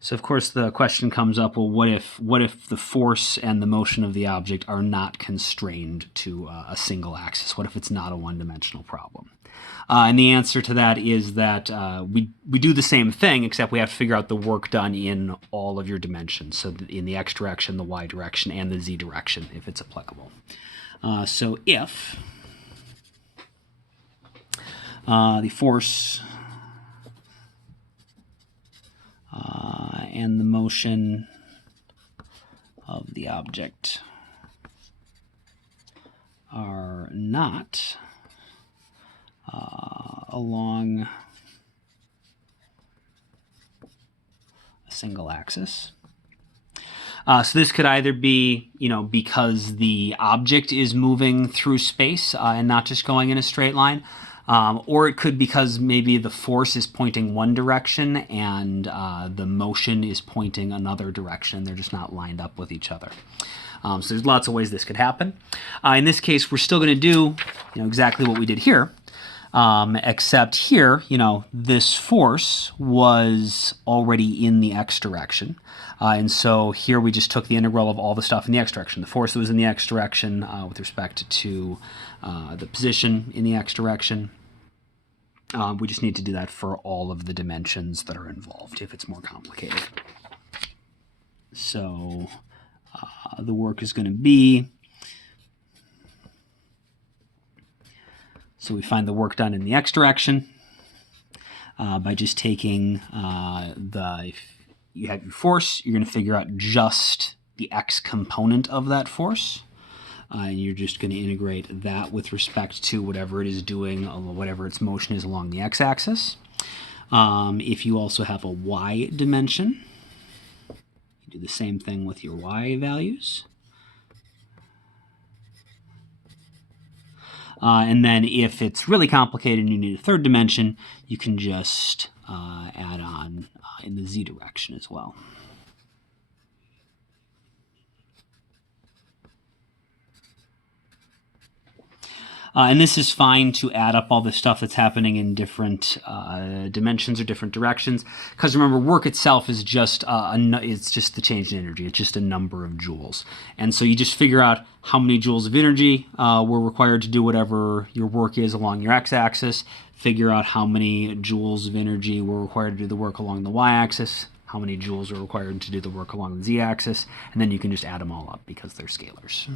So of course the question comes up, well, what if the force and the motion of the object are not constrained to a single axis? What if it's not a one-dimensional problem? And the answer to that is that we do the same thing, except we have to figure out the work done in all of your dimensions. So in the x direction, the y direction, and the z direction, if it's applicable. So if the force and the motion of the object are not along a single axis. So this could either be, because the object is moving through space and not just going in a straight line, or it could because maybe the force is pointing one direction and the motion is pointing another direction. They're just not lined up with each other. So there's lots of ways this could happen. In this case, we're still going to do exactly what we did here, except here, this force was already in the x direction. And so here we just took the integral of all the stuff in the x direction. The force that was in the x direction with respect to the position in the x direction. We just need to do that for all of the dimensions that are involved if it's more complicated. So the work is going to be, so we find the work done in the x direction by just taking you have your force, you're going to figure out just the x component of that force. And you're just going to integrate that with respect to whatever it is doing, whatever its motion is along the x-axis. If you also have a y dimension, you do the same thing with your y values. And then if it's really complicated and you need a third dimension, you can just add on in the z direction as well. And this is fine to add up all the stuff that's happening in different dimensions or different directions, because remember, work itself is just it's just the change in energy. It's just a number of joules, and so you just figure out how many joules of energy were required to do whatever your work is along your x-axis. Figure out how many joules of energy were required to do the work along the y-axis. How many joules are required to do the work along the z-axis, and then you can just add them all up because they're scalars.